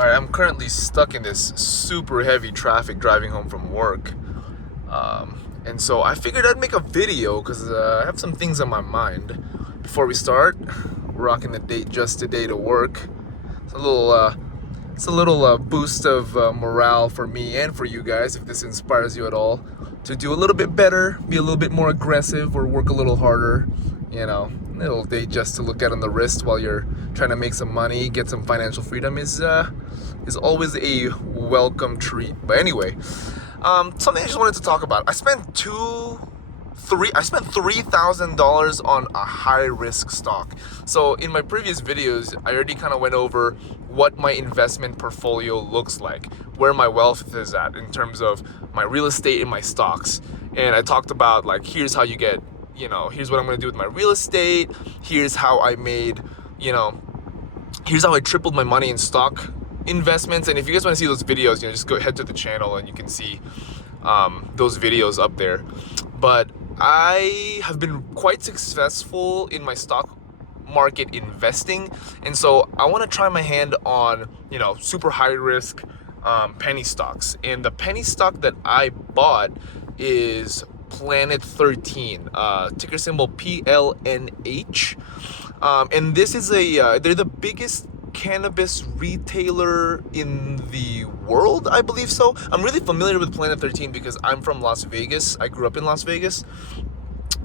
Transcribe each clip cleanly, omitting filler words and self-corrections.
Alright, I'm currently stuck in this super heavy traffic driving home from work. And so I figured I'd make a video because I have some things on my mind. Before we start, rocking the date just today to work. It's a little boost of morale for me and for you guys if this inspires you at all to do a little bit better, be a little bit more aggressive, or work a little harder. You know, a little date just to look at on the wrist while you're trying to make some money, get some financial freedom is always a welcome treat. But anyway, something I just wanted to talk about. I spent $3,000 on a high risk stock. So in my previous videos, I already kind of went over what my investment portfolio looks like, where my wealth is at in terms of my real estate and my stocks. And I talked about, like, here's how you get, here's what I'm going to do with my real estate. Here's how I made, here's how I tripled my money in stock investments. And if you guys want to see those videos, just go ahead to the channel and you can see those videos up there. But I have been quite successful in my stock market investing, and so I want to try my hand on super high risk penny stocks. And the penny stock that I bought is Planet 13, ticker symbol PLNH. And this is they're the biggest cannabis retailer in the world, I believe so. I'm really familiar with Planet 13 because I'm from Las Vegas. I grew up in Las Vegas,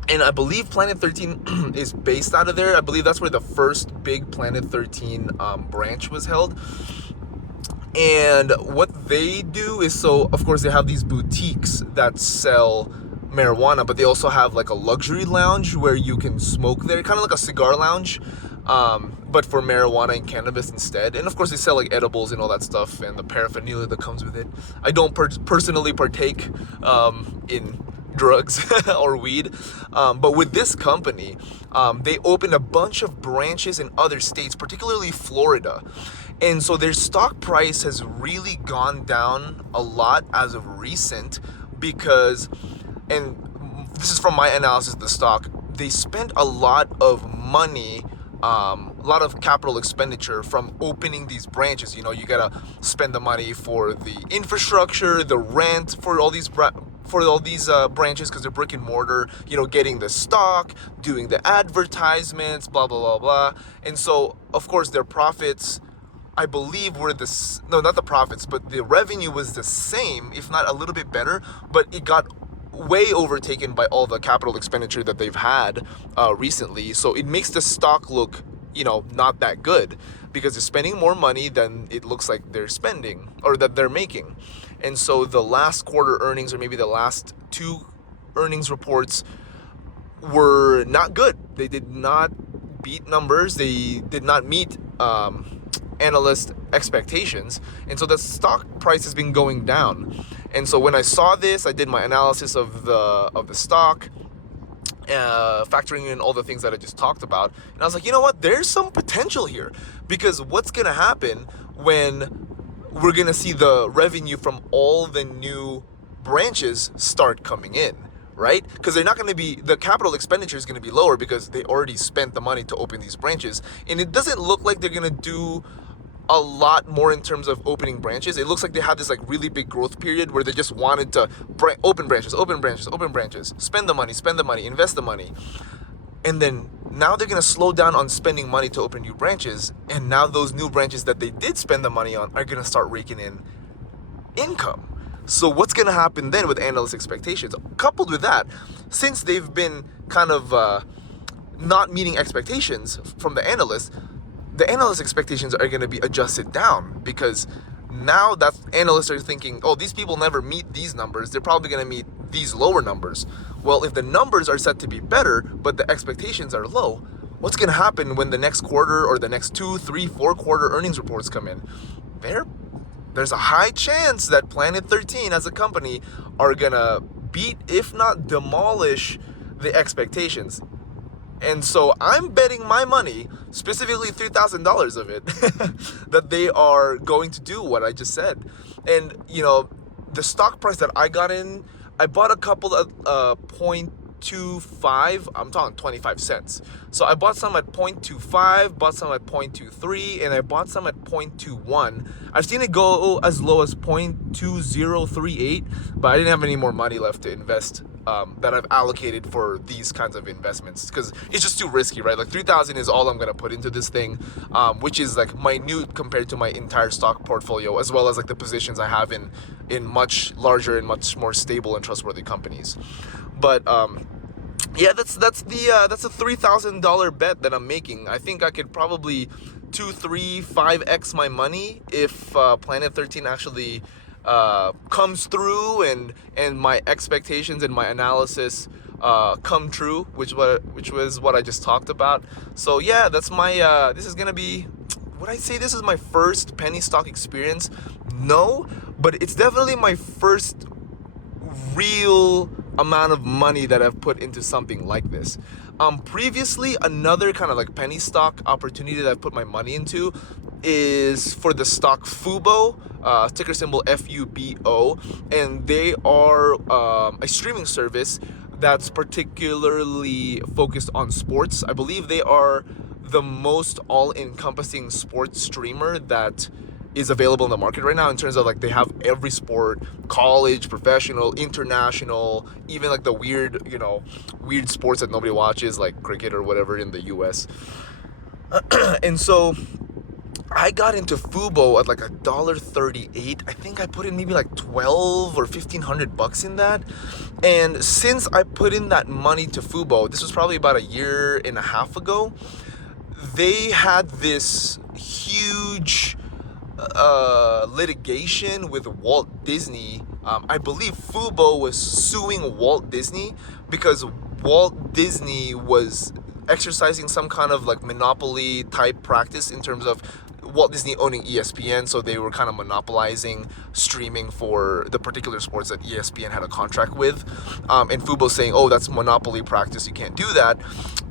and I believe Planet 13 is based out of there. I believe that's where the first big Planet 13 branch was held. And what they do is, so of course they have these boutiques that sell marijuana, but they also have like a luxury lounge where you can smoke there, kind of like a cigar lounge, but for marijuana and cannabis instead. And of course they sell like edibles and all that stuff and the paraphernalia that comes with it. I don't personally partake in drugs or weed, but with this company, they opened a bunch of branches in other states, particularly Florida. And so their stock price has really gone down a lot as of recent because, and this is from my analysis of the stock, they spent a lot of money, a lot of capital expenditure from opening these branches. You gotta spend the money for the infrastructure, the rent for all these branches because they're brick and mortar, getting the stock, doing the advertisements, blah, blah, blah, blah. And so, of course, their profits, I believe, not the profits, but the revenue was the same, if not a little bit better, but it got way overtaken by all the capital expenditure that they've had recently. So it makes the stock look, not that good because they're spending more money than it looks like they're spending or that they're making. And so the last quarter earnings, or maybe the last two earnings reports, were not good. They did not beat numbers. They did not meet analyst expectations, and so the stock price has been going down. And so when I saw this, I did my analysis of the stock, factoring in all the things that I just talked about, and I was like, you know what, there's some potential here, because what's gonna happen when we're gonna see the revenue from all the new branches start coming in, right? Because they're not going to be, the capital expenditure is going to be lower because they already spent the money to open these branches. And it doesn't look like they're going to do a lot more in terms of opening branches. It looks like they had this like really big growth period where they just wanted to open branches, spend the money, invest the money. And then now they're going to slow down on spending money to open new branches. And now those new branches that they did spend the money on are going to start raking in income. So what's going to happen then with analyst expectations? Coupled with that, since they've been kind of not meeting expectations from the analyst expectations are going to be adjusted down, because now that analysts are thinking, oh, these people never meet these numbers, they're probably going to meet these lower numbers. Well, if the numbers are set to be better, but the expectations are low, what's going to happen when the next quarter or the next 2, 3, 4 quarter earnings reports come in? There's a high chance that Planet 13 as a company are gonna beat, if not demolish, the expectations. And so I'm betting my money, specifically $3,000 of it, that they are going to do what I just said. And the stock price that I got in, I bought a couple of 0.25, I'm talking 25 cents. So I bought some at 0.25, bought some at 0.23, and I bought some at 0.21. I've seen it go as low as 0.2038, but I didn't have any more money left to invest that I've allocated for these kinds of investments because it's just too risky, right? Like 3,000 is all I'm gonna put into this thing, which is like minute compared to my entire stock portfolio, as well as like the positions I have in much larger and much more stable and trustworthy companies. But yeah, that's a $3,000 bet that I'm making. I think I could probably 2, 3, 5x my money if Planet 13 actually comes through and my expectations and my analysis come true, which was what I just talked about. So yeah, that's my this is gonna be, would I say this is my first penny stock experience? No, but it's definitely my first real amount of money that I've put into something like this. Previously, another kind of like penny stock opportunity that I've put my money into is for the stock FUBO, ticker symbol FUBO, and they are a streaming service that's particularly focused on sports. I believe they are the most all-encompassing sports streamer that is available in the market right now, in terms of like they have every sport, college, professional, international, even like the weird sports that nobody watches, like cricket or whatever in the US. And so I got into FUBO at like $1.38. I think I put in maybe like 12 or 1,500 bucks in that. And since I put in that money to FUBO, this was probably about a year and a half ago, they had this huge litigation with Walt Disney. I believe FUBO was suing Walt Disney because Walt Disney was exercising some kind of like monopoly type practice in terms of Walt Disney owning ESPN, so they were kind of monopolizing streaming for the particular sports that ESPN had a contract with. And FUBO saying, oh, that's monopoly practice, you can't do that.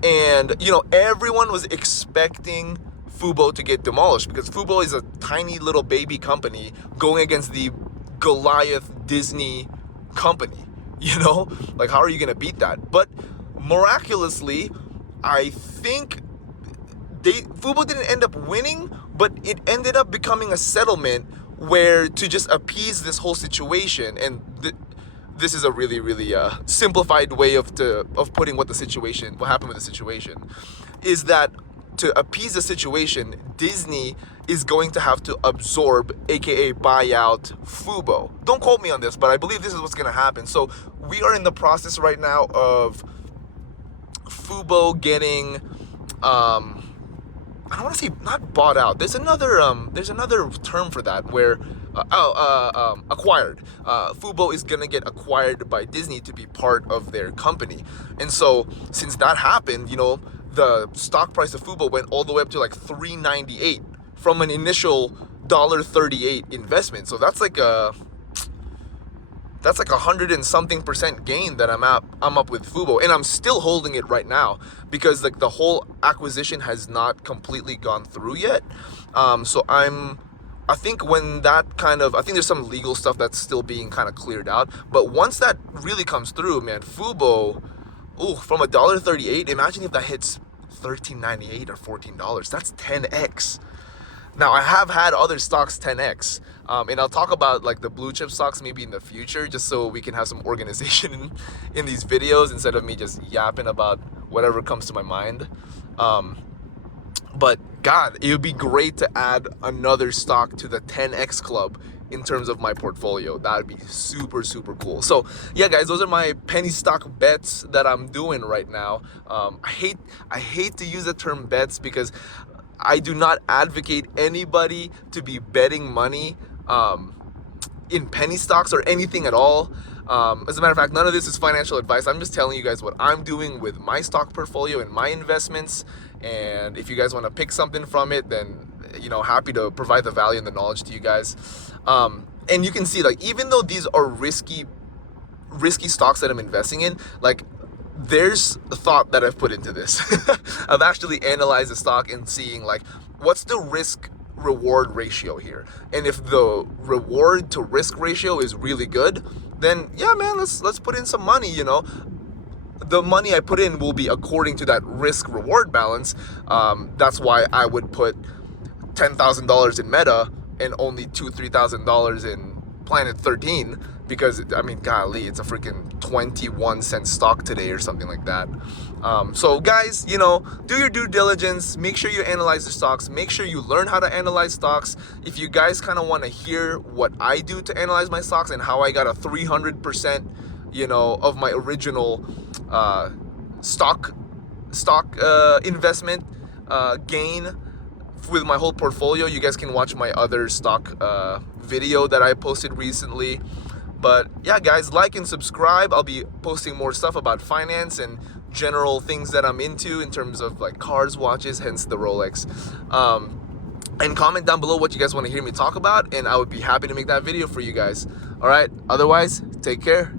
And, everyone was expecting FUBO to get demolished because FUBO is a tiny little baby company going against the Goliath Disney company. Like, how are you going to beat that? But miraculously, I think FUBO didn't end up winning, but it ended up becoming a settlement where, to just appease this whole situation, and this is a really, really simplified way of putting what happened with the situation, is that to appease the situation, Disney is going to have to absorb, aka buy out, FUBO. Don't quote me on this, but I believe this is what's going to happen. So we are in the process right now of FUBO getting I don't want to say not bought out. There's another term for that, where acquired. FUBO is gonna get acquired by Disney to be part of their company. And so since that happened, the stock price of FUBO went all the way up to like $3.98 from an initial $1.38 investment. So that's like a 100 and something % gain that I'm up with FUBO, and I'm still holding it right now because like the whole acquisition has not completely gone through yet. So I think there's some legal stuff that's still being kind of cleared out. But once that really comes through, man, FUBO, from $1.38, imagine if that hits $13.98 or $14. That's 10x. Now, I have had other stocks 10x, and I'll talk about like the blue chip stocks maybe in the future, just so we can have some organization in these videos instead of me just yapping about whatever comes to my mind. But God, it would be great to add another stock to the 10x club in terms of my portfolio. That would be super, super cool. So yeah, guys, those are my penny stock bets that I'm doing right now. I hate to use the term bets because I do not advocate anybody to be betting money in penny stocks or anything at all. As a matter of fact, none of this is financial advice. I'm just telling you guys what I'm doing with my stock portfolio and my investments. And if you guys want to pick something from it, then happy to provide the value and the knowledge to you guys. And you can see, like, even though these are risky stocks that I'm investing in, like, there's thought that I've put into this. I've actually analyzed the stock and seeing like what's the risk reward ratio here, and if the reward to risk ratio is really good, then yeah, man, let's put in some money. the money I put in will be according to that risk reward balance. That's why I would put $10,000 in Meta and only $3,000 in Planet 13, because I mean, golly, it's a freaking 21-cent stock today or something like that. So guys, you know, do your due diligence. Make sure you analyze the stocks. Make sure you learn how to analyze stocks. If you guys kind of want to hear what I do to analyze my stocks and how I got a 300%, you know, of my original stock investment gain with my whole portfolio, you guys can watch my other stock video that I posted recently. But yeah, guys, like and subscribe. I'll be posting more stuff about finance and general things that I'm into in terms of like cars, watches, hence the Rolex. And comment down below what you guys want to hear me talk about, and I would be happy to make that video for you guys. All right, otherwise, take care.